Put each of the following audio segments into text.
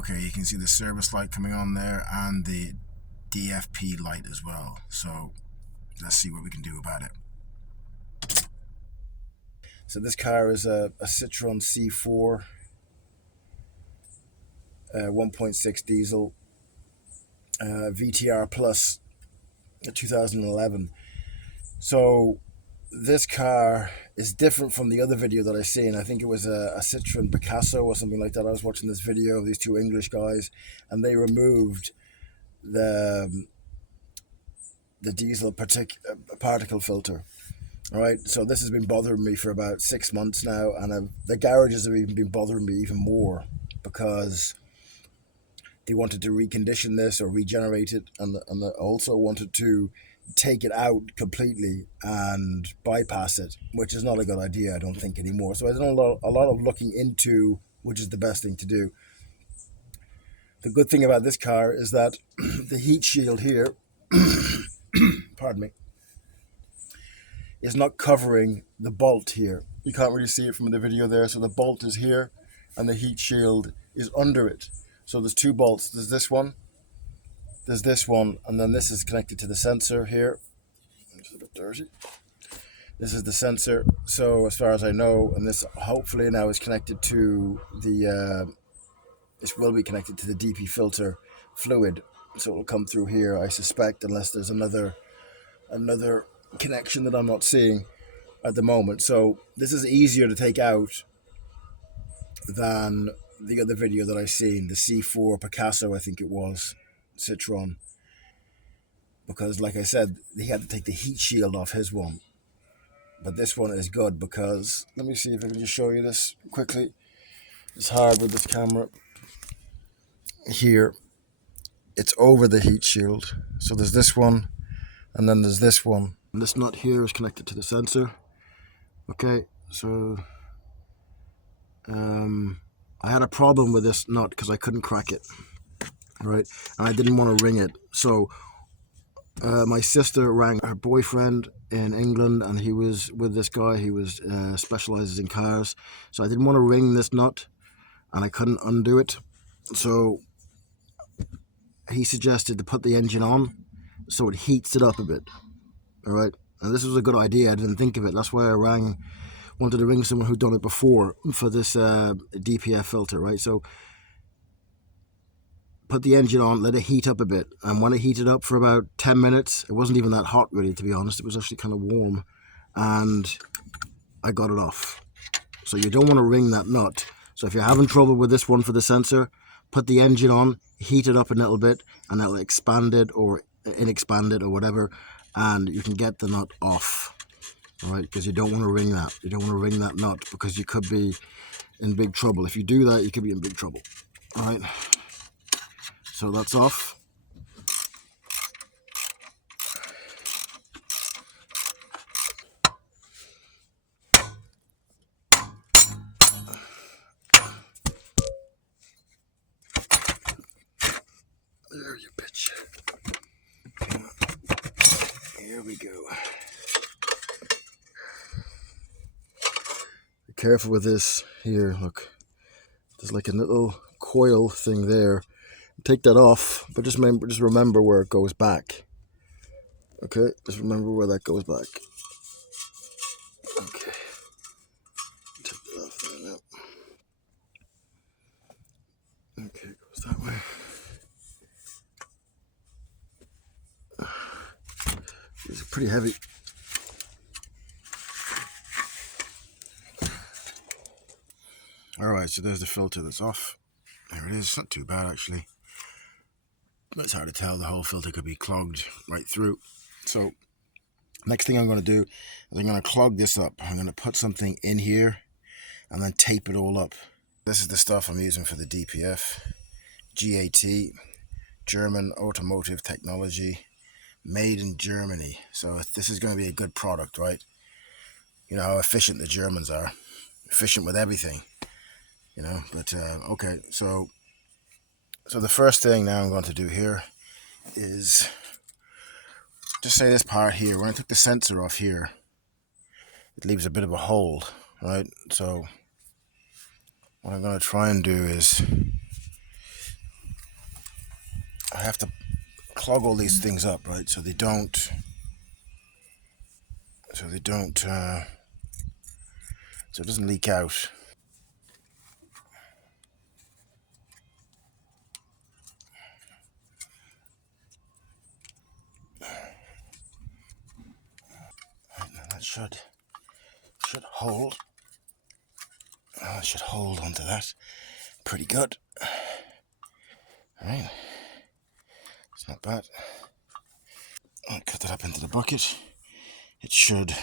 Okay, you can see the service light coming on there and the DPF light as well. So let's see what we can do about it. So this car is a Citroen C4 1.6 diesel VTR Plus 2011. So this car is different from the other video that I seen. I think it was a Citroen Picasso or something like that. I was watching this video of these two English guys, and they removed the diesel particle filter. All right, so this has been bothering me for about 6 months now, and the garages have even been bothering me even more because they wanted to recondition this or regenerate it, and they also wanted to take it out completely and bypass it, which is not a good idea, I don't think, anymore. So I've done a lot of looking into which is the best thing to do. The good thing about this car is that the heat shield here, pardon me, is not covering the bolt here. You can't really see it from the video there. So the bolt is here and the heat shield is under it. So there's two bolts. There's this one, and then this is connected to the sensor here. It's a bit dirty. This is the sensor. So as far as I know, and this hopefully now is connected to the, this will be connected to the DP filter fluid. So it will come through here, I suspect, unless there's another connection that I'm not seeing at the moment. So this is easier to take out than the other video that I seen, the C4 Picasso, I think it was, Citroen, because like I said, he had to take the heat shield off his one. But this one is good because, let me see if I can just show you this quickly. It's hard with this camera. Here, it's over the heat shield. So there's this one, and then there's this one. And this nut here is connected to the sensor. Okay, so I had a problem with this nut because I couldn't crack it, right? And I didn't want to ring it. So my sister rang her boyfriend in England, and he was with this guy. He was specializes in cars. So I didn't want to ring this nut, and I couldn't undo it. So he suggested to put the engine on so it heats it up a bit. All right, and this was a good idea. I didn't think of it. That's why I wanted to ring someone who'd done it before for this DPF filter, right? So put the engine on, let it heat up a bit, and when it heated up for about 10 minutes, it wasn't even that hot really, to be honest. It was actually kind of warm, and I got it off. So you don't want to ring that nut. So if you're having trouble with this one for the sensor, put the engine on, heat it up a little bit, and it'll expand it or inexpand it or whatever, and you can get the nut off. All right, because you don't want to ring that. You don't want to ring that nut because you could be in big trouble. If you do that, you could be in big trouble. All right, so that's off. There you bitch. Here we go. Be careful with this here. Look, there's like a little coil thing there. Take that off, but just remember where it goes back. Okay, just remember where that goes back. Okay, take that off there now. Okay, it goes that way. These are pretty heavy. Alright, so there's the filter that's off. There it is. It's not too bad actually. But it's hard to tell. The whole filter could be clogged right through. So next thing I'm going to do is I'm going to clog this up. I'm going to put something in here and then tape it all up. This is the stuff I'm using for the DPF. GAT, German Automotive Technology, made in Germany. So this is going to be a good product, right? You know how efficient the Germans are. Efficient with everything, you know. But okay, so the first thing now I'm going to do here is just say this part here. When I took the sensor off here, it leaves a bit of a hole, right? So what I'm going to try and do is I have to clog all these things up, right, so they don't so it doesn't leak out. That should hold. I should hold onto that pretty good. All right, it's not bad. I'll cut that up into the bucket. It should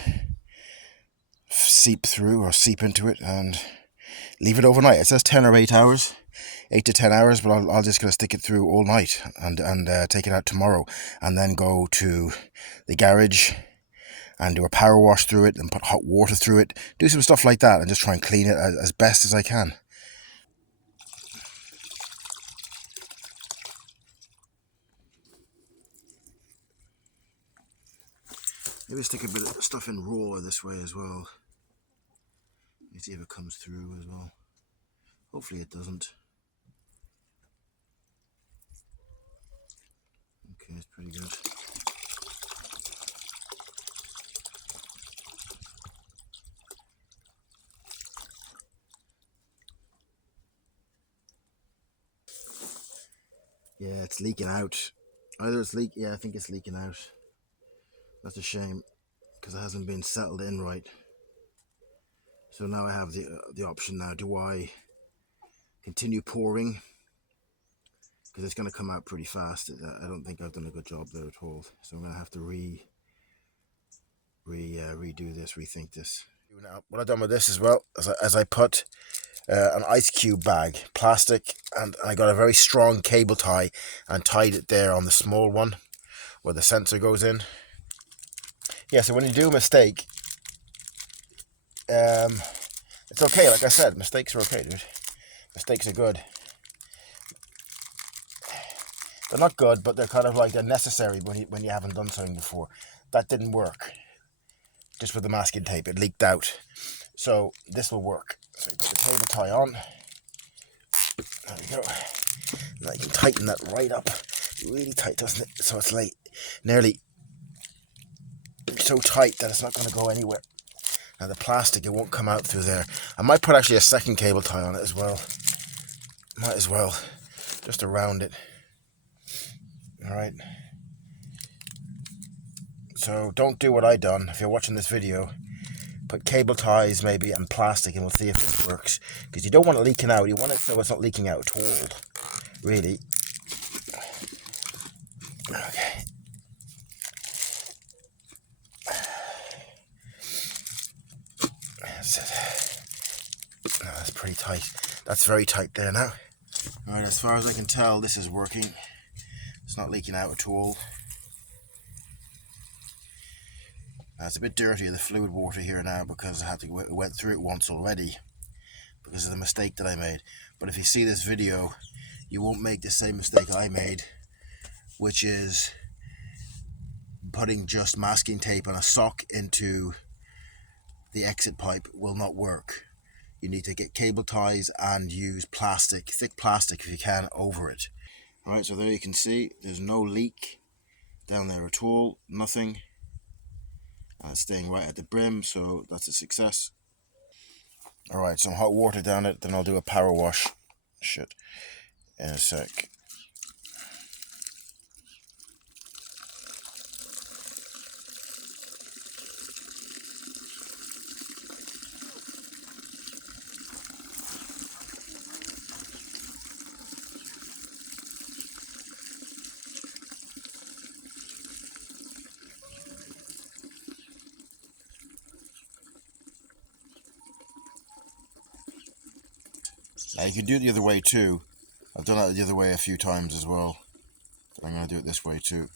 seep through or seep into it and leave it overnight. It says 10 or 8 hours, 8 to 10 hours, but I'll just gonna stick it through all night and take it out tomorrow, and then go to the garage and do a power wash through it and put hot water through it, do some stuff like that, and just try and clean it as best as I can. Maybe stick a bit of stuff in raw this way as well. You see if it comes through as well. Hopefully it doesn't. Okay, it's pretty good. Yeah, it's leaking out. Either it's yeah, I think it's leaking out. That's a shame, because it hasn't been settled in right. So now I have the option now. Do I continue pouring? Because it's going to come out pretty fast. I don't think I've done a good job there at all. So I'm going to have to redo this, rethink this. What I've done with this as well, as I put an ice cube bag, plastic, and I got a very strong cable tie and tied it there on the small one where the sensor goes in. Yeah, so when you do a mistake, it's okay. Like I said, mistakes are okay, dude. Mistakes are good. They're not good, but they're kind of like they're necessary when you haven't done something before. That didn't work. Just with the masking tape, it leaked out. So this will work. So you put the cable tie on. There we go. Now you can tighten that right up. Really tight, doesn't it? So it's like nearly so tight that it's not going to go anywhere. Now the plastic, it won't come out through there. I might put actually a second cable tie on it as well. Might as well, just around it. All right. So don't do what I done. If you're watching this video, put cable ties maybe and plastic, and we'll see if this works. Because you don't want it leaking out. You want it so it's not leaking out at all, really. Okay. That's it. No, that's pretty tight. That's very tight there now. All right, as far as I can tell, this is working. It's not leaking out at all. It's a bit dirty, the fluid water here now, because I went through it once already because of the mistake that I made. But if you see this video, you won't make the same mistake I made, which is putting just masking tape and a sock into the exit pipe will not work. You need to get cable ties and use plastic, thick plastic if you can, over it. Alright, so there you can see there's no leak down there at all, nothing. And it's staying right at the brim, so that's a success. Alright, some hot water down it, then I'll do a power wash. Shit. In a sec. Now you can do it the other way too. I've done it the other way a few times as well. But I'm going to do it this way too.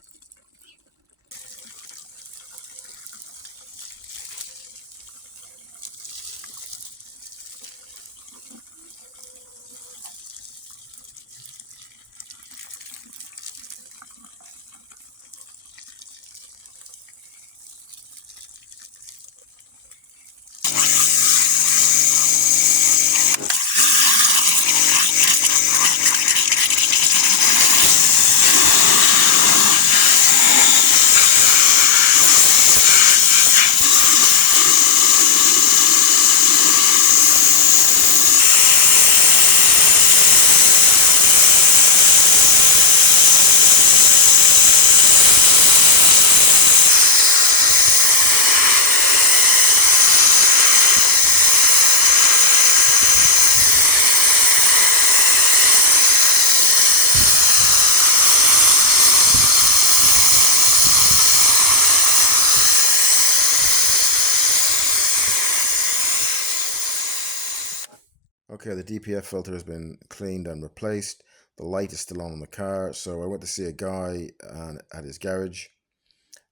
Okay, the DPF filter has been cleaned and replaced. The light is still on in the car, so I went to see a guy at his garage,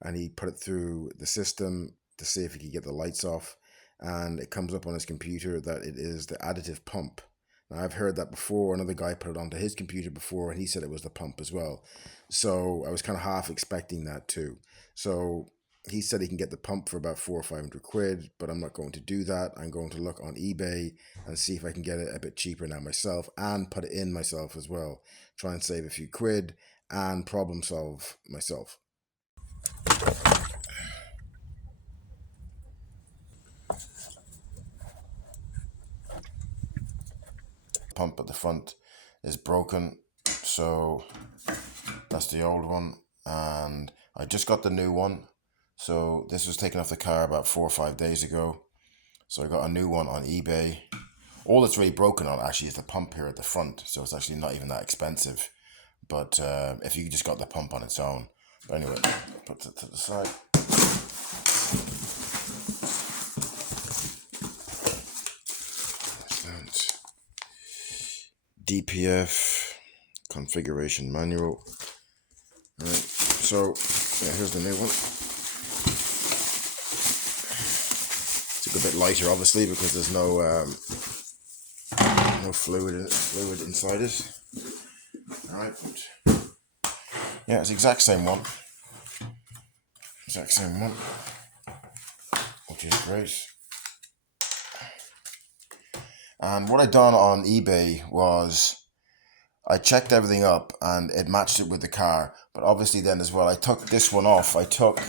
and he put it through the system to see if he could get the lights off, and it comes up on his computer that it is the additive pump. Now, I've heard that before. Another guy put it onto his computer before, and he said it was the pump as well. So I was kind of half expecting that too. So he said he can get the pump for about 400 or 500 quid, but I'm not going to do that. I'm going to look on eBay and see if I can get it a bit cheaper now myself and put it in myself as well. Try and save a few quid and problem solve myself. Pump at the front is broken, so that's the old one, and I just got the new one. So this was taken off the car about 4 or 5 days ago, so I got a new one on eBay. All that's really broken on actually is the pump here at the front, so it's actually not even that expensive, but if you just got the pump on its own. But anyway, put it to the side. DPF configuration manual. Right, so yeah, here's the new one. It's a good bit lighter, obviously, because there's no fluid inside it. All right, yeah, it's the exact same one, which is great. And what I done on eBay was I checked everything up and it matched it with the car. But obviously then as well, I took this one off. I took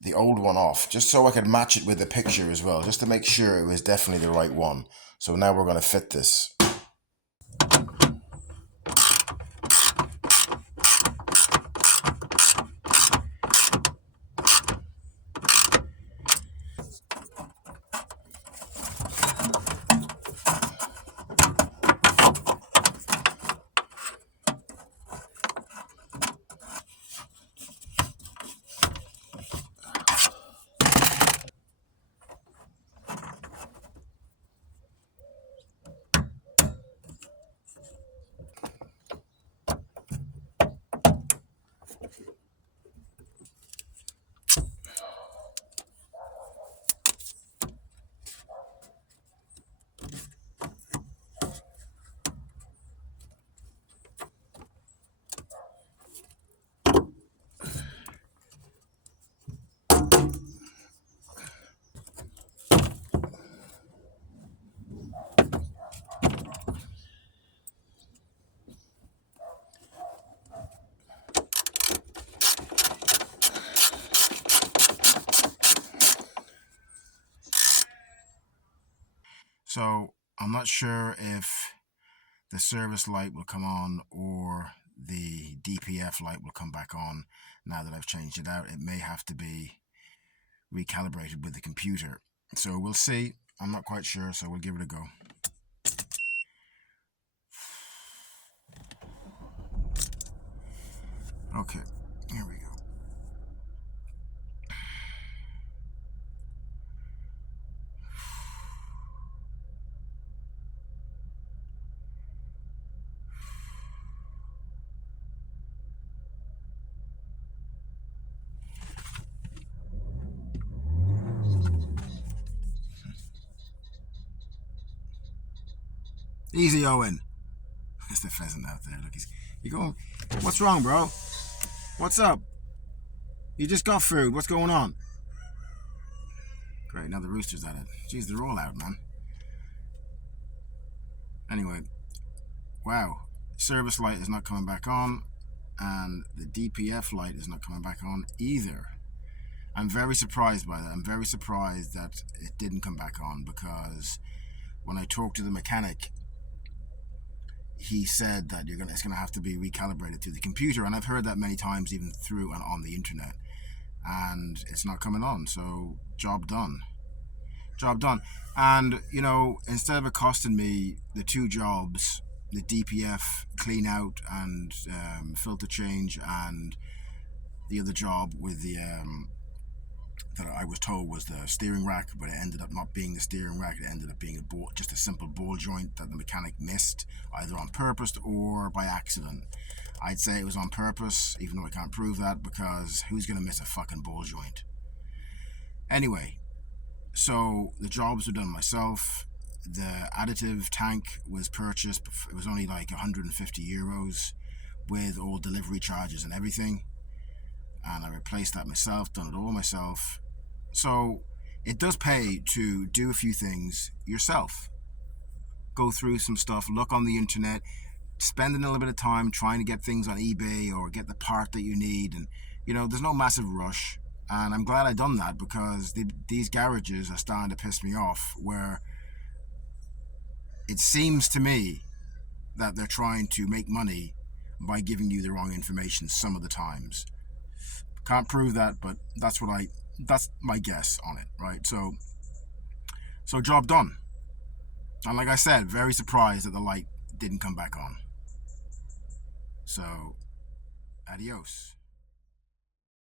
the old one off just so I could match it with the picture as well, just to make sure it was definitely the right one. So now we're going to fit this. So I'm not sure if the service light will come on or the DPF light will come back on now that I've changed it out. It may have to be recalibrated with the computer. So we'll see. I'm not quite sure, so we'll give it a go. Okay, here we go. Easy, Owen. There's the pheasant out there. Look, you going. What's wrong, bro? What's up? You just got food. What's going on? Great, now the rooster's at it. Jeez, they're all out, man. Anyway, wow. Service light is not coming back on, and the DPF light is not coming back on either. I'm very surprised by that. I'm very surprised that it didn't come back on, because when I talked to the mechanic, he said that it's going to have to be recalibrated through the computer, and I've heard that many times, even through and on the internet, and it's not coming on. So job done. And instead of it costing me the two jobs, the DPF clean out and filter change, and the other job with the that I was told was the steering rack, but it ended up not being the steering rack. It ended up being just a simple ball joint that the mechanic missed, either on purpose or by accident. I'd say it was on purpose, even though I can't prove that, because who's going to miss a fucking ball joint? Anyway, so the jobs were done myself. The additive tank was purchased. It was only like 150 euros with all delivery charges and everything. And I replaced that myself, done it all myself. So it does pay to do a few things yourself. Go through some stuff, look on the internet, spend a little bit of time trying to get things on eBay or get the part that you need. And, there's no massive rush. And I'm glad I done that, because these garages are starting to piss me off, where it seems to me that they're trying to make money by giving you the wrong information some of the times. Can't prove that, but that's my guess on it, right? So job done. And like I said, very surprised that the light didn't come back on. So, adios.